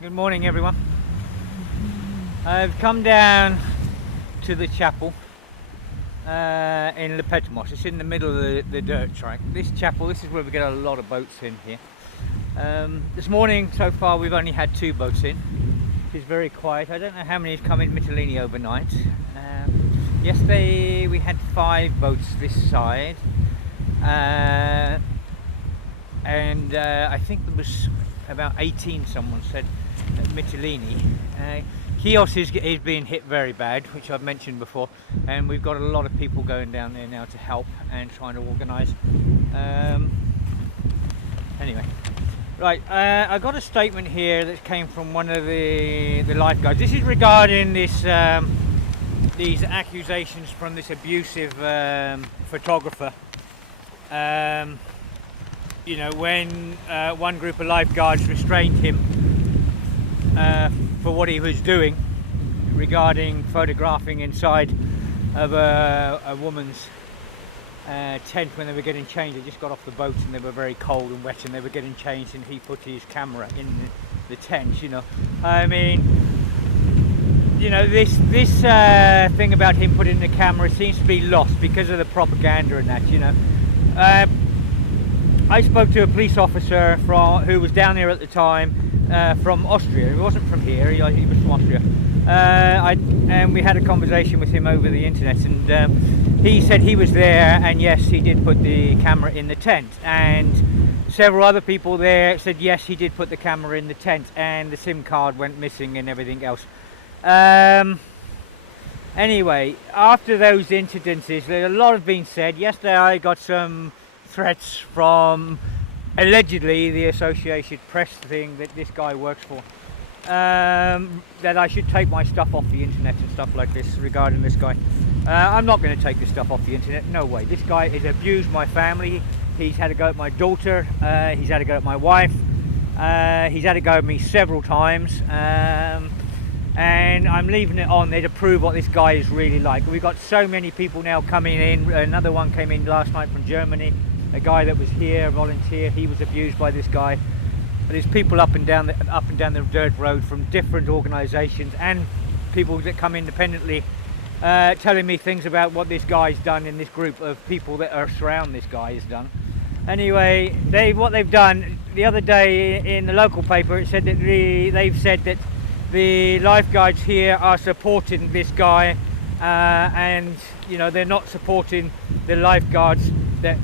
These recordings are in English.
Good morning, everyone. I've come down to the chapel in Le Petmos. It's in the middle of the dirt track. This chapel, this is where we get a lot of boats in here. This morning, so far, we've only had 2 boats in. It's very quiet. I don't know how many have come in Mytilene overnight. Yesterday, we had 5 boats this side. And I think there was about 18, someone said, at Mytilene. Chios is being hit very bad, which I've mentioned before, and we've got a lot of people going down there now to help and trying to organise. Anyway, right, I got a statement here that came from one of the lifeguards. This is regarding this these accusations from this abusive photographer. You know, when one group of lifeguards restrained him for what he was doing regarding photographing inside of a woman's tent when they were getting changed. They just got off the boat and they were very cold and wet and they were getting changed, and he put his camera in the tent, you know. I mean, you know, this thing about him putting the camera seems to be lost because of the propaganda and that, you know. I spoke to a police officer who was down there at the time from Austria. He wasn't from here, he was from Austria. And we had a conversation with him over the internet, and he said he was there, and yes, he did put the camera in the tent. And several other people there said yes, he did put the camera in the tent, and the SIM card went missing and everything else. Anyway, after those incidences, a lot has been said. Yesterday I got some threats from allegedly the Associated Press thing that this guy works for, that I should take my stuff off the internet and stuff like this regarding this guy. I'm not going to take this stuff off the internet, no way. This guy has abused my family. He's had a go at my daughter, he's had a go at my wife, he's had a go at me several times, and I'm leaving it on there to prove what this guy is really like. We've got so many people now coming in. Another one came in last night from Germany, a guy that was here, a volunteer. He was abused by this guy. But there's people up and down the dirt road from different organisations and people that come independently, telling me things about what this guy's done, and this group of people that are surround this guy has done. Anyway, what they've done the other day in the local paper, it said that they've said that the lifeguards here are supporting this guy, and you know, they're not supporting the lifeguards that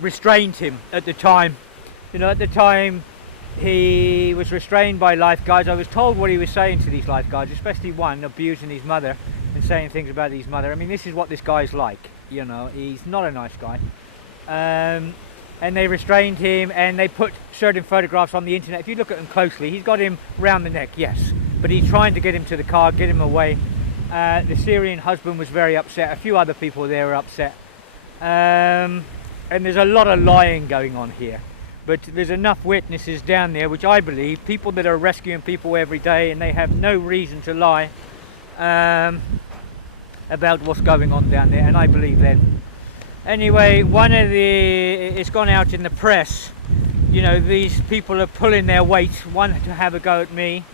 restrained him at the time. You know, at the time he was restrained by lifeguards. I was told what he was saying to these lifeguards, especially one abusing his mother and saying things about his mother. I mean, this is what this guy's like, you know. He's not a nice guy. And they restrained him, and they put certain photographs on the internet. If you look at him closely, he's got him round the neck, yes, but he's trying to get him to the car, get him away. The Syrian husband was very upset. A few other people there were upset. And there's a lot of lying going on here, but there's enough witnesses down there, which I believe, people that are rescuing people every day, and they have no reason to lie about what's going on down there, and I believe them. Anyway, it's gone out in the press, you know, these people are pulling their weight. One, to have a go at me,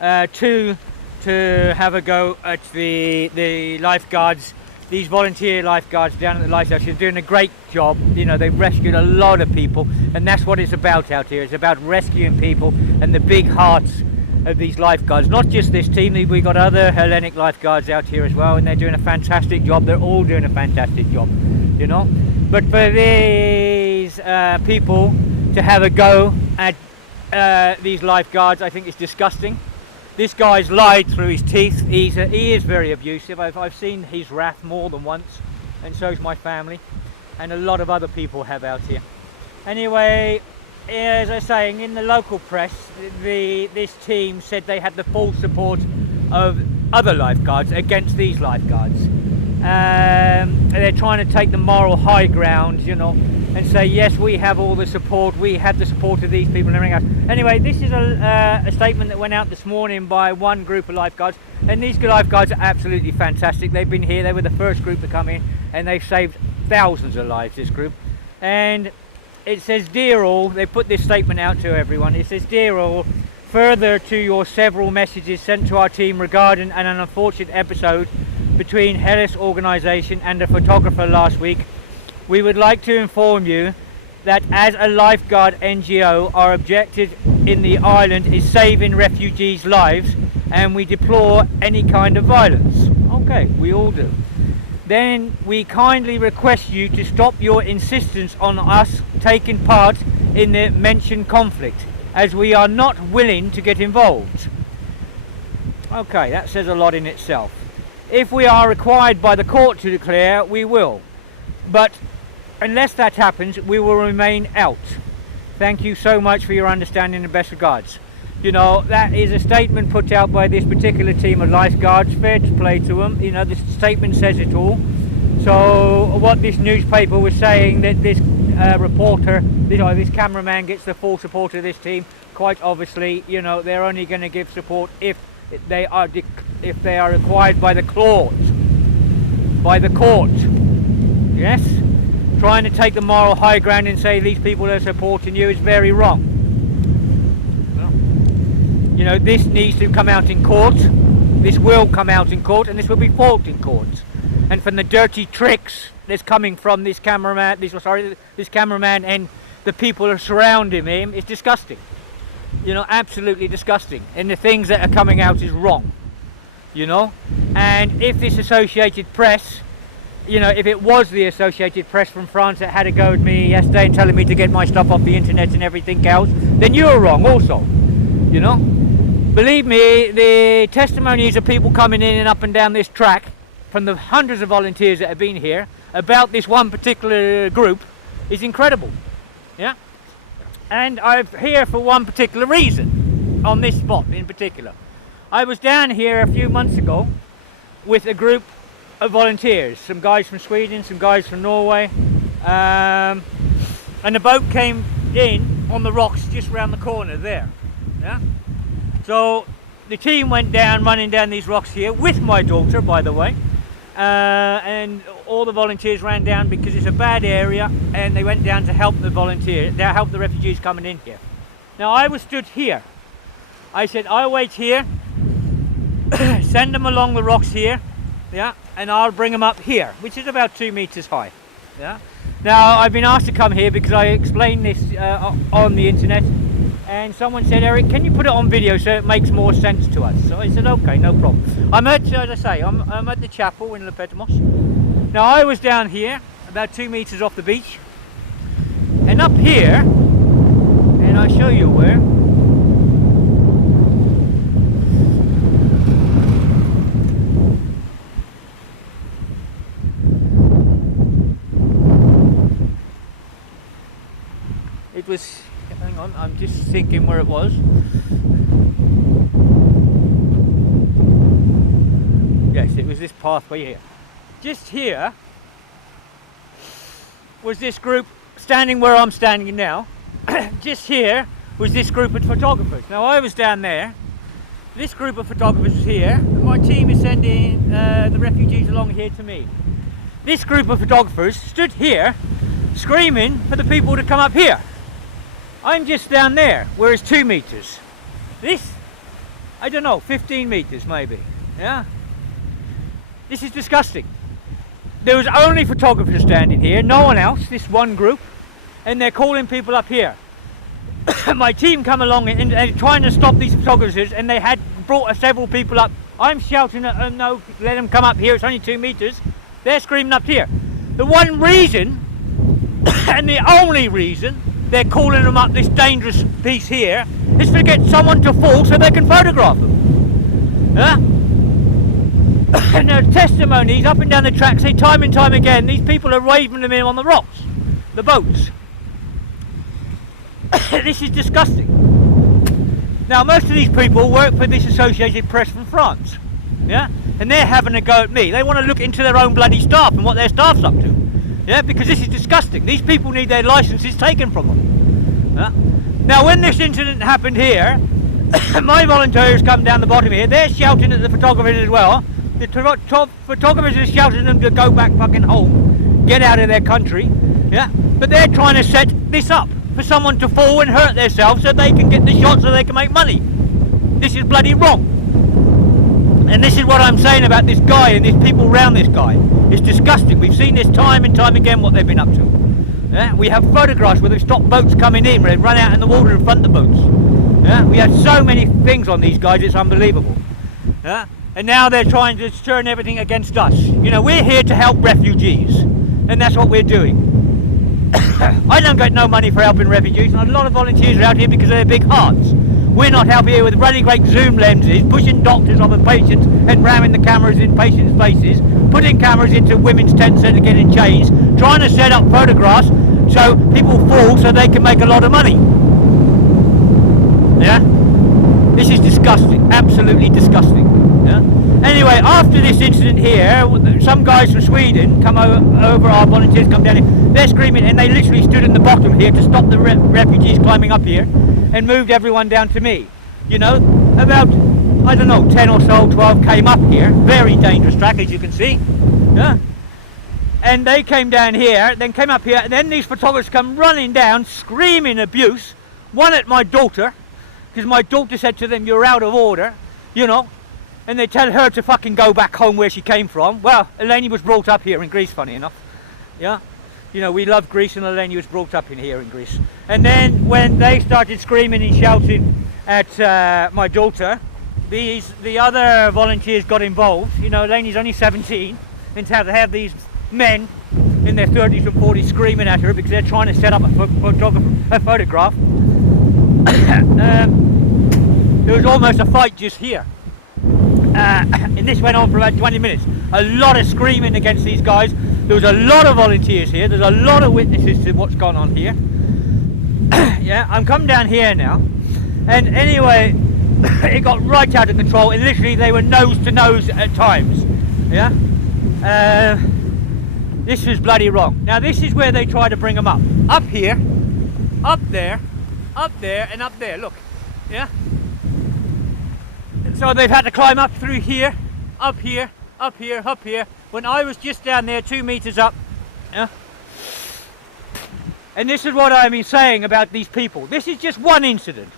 2, to have a go at the lifeguards. These volunteer lifeguards down at the lighthouse are doing a great job. You know, they've rescued a lot of people, and that's what it's about out here. It's about rescuing people and the big hearts of these lifeguards. Not just this team, we've got other Hellenic lifeguards out here as well, and they're doing a fantastic job. They're all doing a fantastic job, you know. But for these people to have a go at these lifeguards, I think it's disgusting. This guy's lied through his teeth. He is very abusive. I've seen his wrath more than once, and so's my family, and a lot of other people have out here. Anyway, as I was saying, in the local press, this team said they had the full support of other lifeguards against these lifeguards. They're trying to take the moral high ground, you know, and say, yes, we have all the support, we have the support of these people and everything else. Anyway, this is a statement that went out this morning by one group of lifeguards, and these lifeguards are absolutely fantastic. They've been here, they were the first group to come in, and they've saved thousands of lives, this group. And it says, dear all, they put this statement out to everyone, it says, dear all, further to your several messages sent to our team regarding an unfortunate episode between Hellas organisation and a photographer last week, we would like to inform you that as a lifeguard NGO, our objective in the island is saving refugees' lives, and we deplore any kind of violence. Okay, we all do. Then we kindly request you to stop your insistence on us taking part in the mentioned conflict, as we are not willing to get involved. Okay, that says a lot in itself. If we are required by the court to declare, we will. But unless that happens, we will remain out. Thank you so much for your understanding and best regards. You know, that is a statement put out by this particular team of lifeguards. Fair to play to them. You know, this statement says it all. So what this newspaper was saying, that this reporter, this cameraman gets the full support of this team, quite obviously, you know, they're only going to give support if they are required by the clause, by the court. Yes? Trying to take the moral high ground and say these people are supporting you is very wrong. You know, this needs to come out in court. This will come out in court, and this will be fought in court. And from the dirty tricks that's coming from this cameraman, this cameraman and the people who are surrounding him, is disgusting. You know, absolutely disgusting. And the things that are coming out is wrong. You know, and if this Associated Press, you know, if it was the Associated Press from France that had a go at me yesterday and telling me to get my stuff off the internet and everything else, then you're wrong also. You know, believe me, the testimonies of people coming in and up and down this track from the hundreds of volunteers that have been here about this one particular group is incredible. Yeah, and I'm here for one particular reason on this spot in particular. I was down here a few months ago with a group of volunteers, some guys from Sweden, some guys from Norway, and the boat came in on the rocks just around the corner there. Yeah? So the team went down, running down these rocks here with my daughter, by the way, and all the volunteers ran down because it's a bad area, and they went down to help the volunteers, to help the refugees coming in here. Now I was stood here. I said, I'll wait here, send them along the rocks here, yeah, and I'll bring them up here, which is about 2 meters high. Yeah. Now I've been asked to come here because I explained this on the internet, and someone said, Eric, can you put it on video so it makes more sense to us? So I said, okay, no problem. I'm at, as I say, I'm at the chapel in Le Petamos. Now I was down here, about 2 meters off the beach, and up here, and I'll show you where. It was, hang on, I'm just thinking where it was. Yes, it was this pathway here. Just here was this group standing where I'm standing now. Just here was this group of photographers. Now I was down there. This group of photographers is here. And my team is sending the refugees along here to me. This group of photographers stood here screaming for the people to come up here. I'm just down there, where it's 2 meters. This, I don't know, 15 meters maybe. Yeah? This is disgusting. There was only photographers standing here, no one else, this one group, and they're calling people up here. My team come along and they're trying to stop these photographers, and they had brought several people up. I'm shouting at them, no, let them come up here, it's only 2 meters. They're screaming up here. The one reason, and the only reason, they're calling them up this dangerous piece here is to get someone to fall so they can photograph them. Yeah? And the testimonies up and down the track say time and time again, these people are waving them in on the rocks, the boats. This is disgusting. Now most of these people work for this Associated Press from France. Yeah? And they're having a go at me. They want to look into their own bloody staff and what their staff's up to. Yeah, because this is disgusting. These people need their licenses taken from them. Yeah? Now when this incident happened here, my volunteers come down the bottom here, they're shouting at the photographers as well. The photographers are shouting at them to go back fucking home, get out of their country. Yeah, but they're trying to set this up for someone to fall and hurt themselves so they can get the shot so they can make money. This is bloody wrong. And this is what I'm saying about this guy and these people around this guy. It's disgusting. We've seen this time and time again what they've been up to. Yeah? We have photographs where they've stopped boats coming in, where they've run out in the water in front of the boats. Yeah? We have so many things on these guys, it's unbelievable. Yeah? And now they're trying to turn everything against us. You know, we're here to help refugees, and that's what we're doing. I don't get no money for helping refugees, and a lot of volunteers are out here because of their big hearts. We're not out here with running great zoom lenses, pushing doctors off of patients and ramming the cameras in patients' faces, putting cameras into women's tents and getting changed, trying to set up photographs so people fall so they can make a lot of money. Yeah? This is disgusting, absolutely disgusting. Yeah? Anyway, after this incident here, some guys from Sweden come over, our volunteers come down here, they're screaming, and they literally stood in the bottom here to stop the refugees climbing up here, and moved everyone down to me. You know, about, I don't know, 10 or so, 12 came up here, very dangerous track as you can see. Yeah? And they came down here, then came up here, and then these photographers come running down, screaming abuse, one at my daughter, because my daughter said to them, you're out of order, you know, and they tell her to fucking go back home where she came from. Well, Eleni was brought up here in Greece, funny enough. Yeah? You know, we love Greece, and Eleni was brought up in here in Greece. And then when they started screaming and shouting at my daughter, the other volunteers got involved. You know, Eleni's only 17, and to have these men in their 30s and 40s screaming at her because they're trying to set up a photograph. There was almost a fight just here. And this went on for about 20 minutes. A lot of screaming against these guys. There was a lot of volunteers here. There's a lot of witnesses to what's gone on here. Yeah, I'm coming down here now. And anyway, it got right out of control, and literally they were nose to nose at times. Yeah? This was bloody wrong. Now this is where they try to bring them up. Up here, up there, and up there. Look. Yeah? So they've had to climb up through here, up here, up here, up here, when I was just down there 2 meters up. Yeah? And this is what I've been saying about these people. This is just one incident.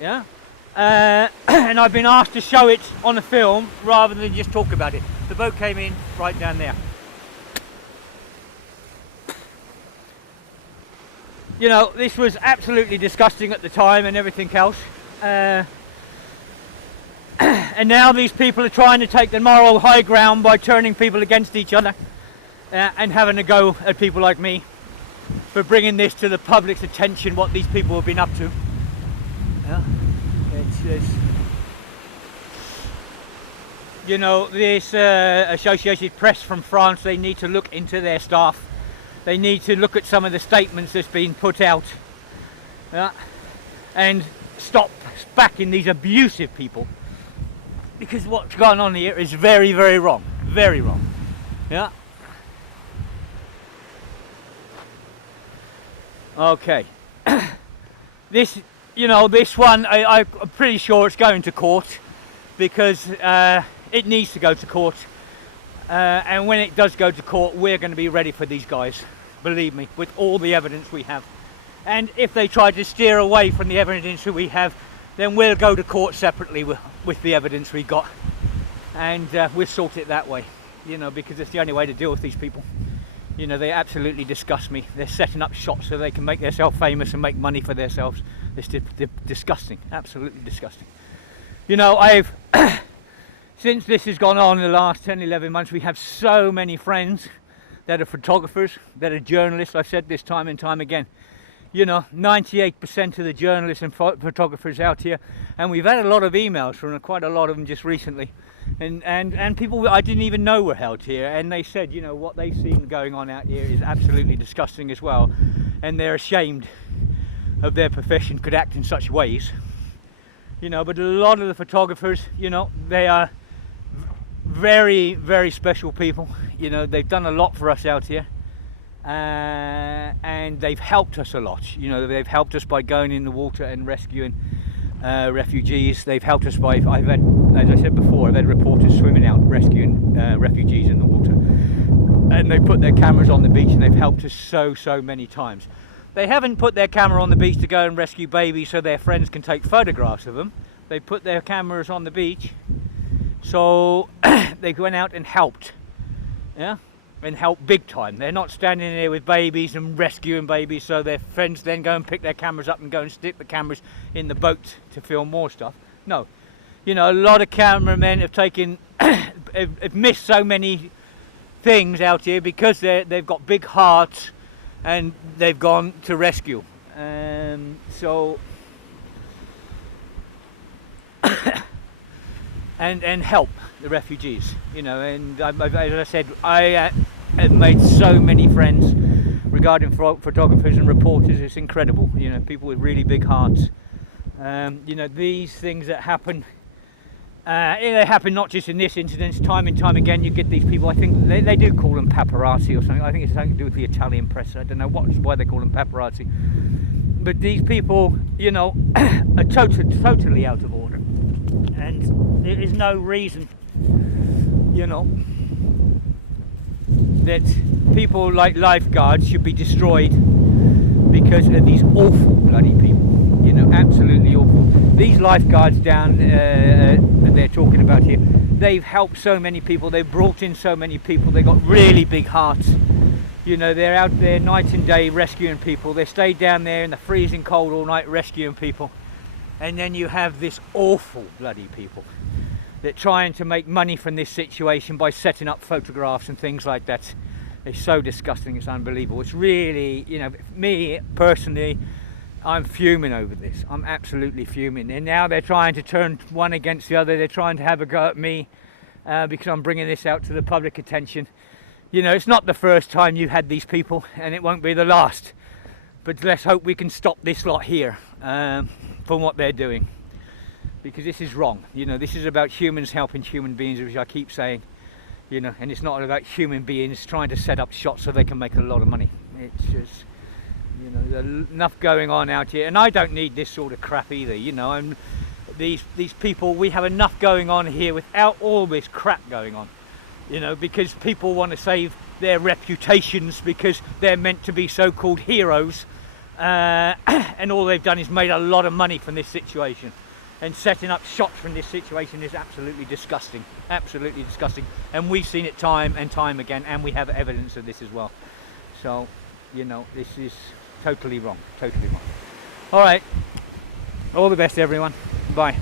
Yeah? And I've been asked to show it on a film rather than just talk about it. The boat came in right down there. You know, this was absolutely disgusting at the time and everything else. And now these people are trying to take the moral high ground by turning people against each other and having a go at people like me for bringing this to the public's attention, what these people have been up to. Yeah. It's you know, this Associated Press from France, they need to look into their staff. They need to look at some of the statements that's been put out, and stop backing these abusive people, because what's going on here is very, very wrong. Very wrong. Yeah. Okay. This, you know, this one, I'm pretty sure it's going to court, because it needs to go to court. And when it does go to court, we're going to be ready for these guys. Believe me, with all the evidence we have. And if they try to steer away from the evidence that we have, then we'll go to court separately with the evidence we got. And we'll sort it that way, you know, because it's the only way to deal with these people. You know, they absolutely disgust me. They're setting up shops so they can make themselves famous and make money for themselves. It's disgusting, absolutely disgusting. You know, I've, since this has gone on in the last 10, 11 months, we have so many friends that are photographers, that are journalists. I've said this time and time again. You know, 98% of the journalists and photographers out here, and we've had a lot of emails from quite a lot of them just recently, and people I didn't even know were held here, and they said, you know, what they've seen going on out here is absolutely disgusting as well, and they're ashamed of their profession could act in such ways. You know, but a lot of the photographers, you know, they are very, very special people. You know, they've done a lot for us out here. And they've helped us a lot. You know, they've helped us by going in the water and rescuing refugees. They've helped us by, I've had, as I said before, I've had reporters swimming out rescuing refugees in the water, and they put their cameras on the beach, and they've helped us so many times. They haven't put their camera on the beach to go and rescue babies so their friends can take photographs of them. They put their cameras on the beach so they went out and helped. Yeah, and helped big time. They're not standing there with babies and rescuing babies so their friends then go and pick their cameras up and go and stick the cameras in the boat to film more stuff. No, you know, a lot of cameramen have taken have missed so many things out here because they've got big hearts and they've gone to rescue. So and help the refugees, you know. And as I said, I have made so many friends regarding photographers and reporters. It's incredible, you know, people with really big hearts. You know, these things that happen, they happen not just in this incident, time and time again. You get these people, I think they do call them paparazzi or something. I think it's something to do with the Italian press. I don't know why they call them paparazzi. But these people, you know, are totally out of order. And there is no reason, you know, that people like lifeguards should be destroyed because of these awful bloody people, you know, absolutely awful. These lifeguards down that they're talking about here, they've helped so many people, they've brought in so many people, they've got really big hearts. You know, they're out there night and day rescuing people. They stay down there in the freezing cold all night rescuing people. And then you have this awful bloody people that are trying to make money from this situation by setting up photographs and things like that. It's so disgusting, it's unbelievable. It's really, you know, me personally, I'm fuming over this. I'm absolutely fuming. And now they're trying to turn one against the other. They're trying to have a go at me because I'm bringing this out to the public attention. You know, it's not the first time you had these people, and it won't be the last. But let's hope we can stop this lot here from what they're doing, because this is wrong. You know, this is about humans helping human beings, which I keep saying, you know, and it's not about human beings trying to set up shots so they can make a lot of money. It's just, you know, there's enough going on out here, and I don't need this sort of crap either, you know. And these people, we have enough going on here without all this crap going on, you know, because people want to save their reputations because they're meant to be so-called heroes. And all they've done is made a lot of money from this situation, and setting up shots from this situation is absolutely disgusting, and we've seen it time and time again, and we have evidence of this as well. So, you know, this is totally wrong. All right, all the best everyone, bye.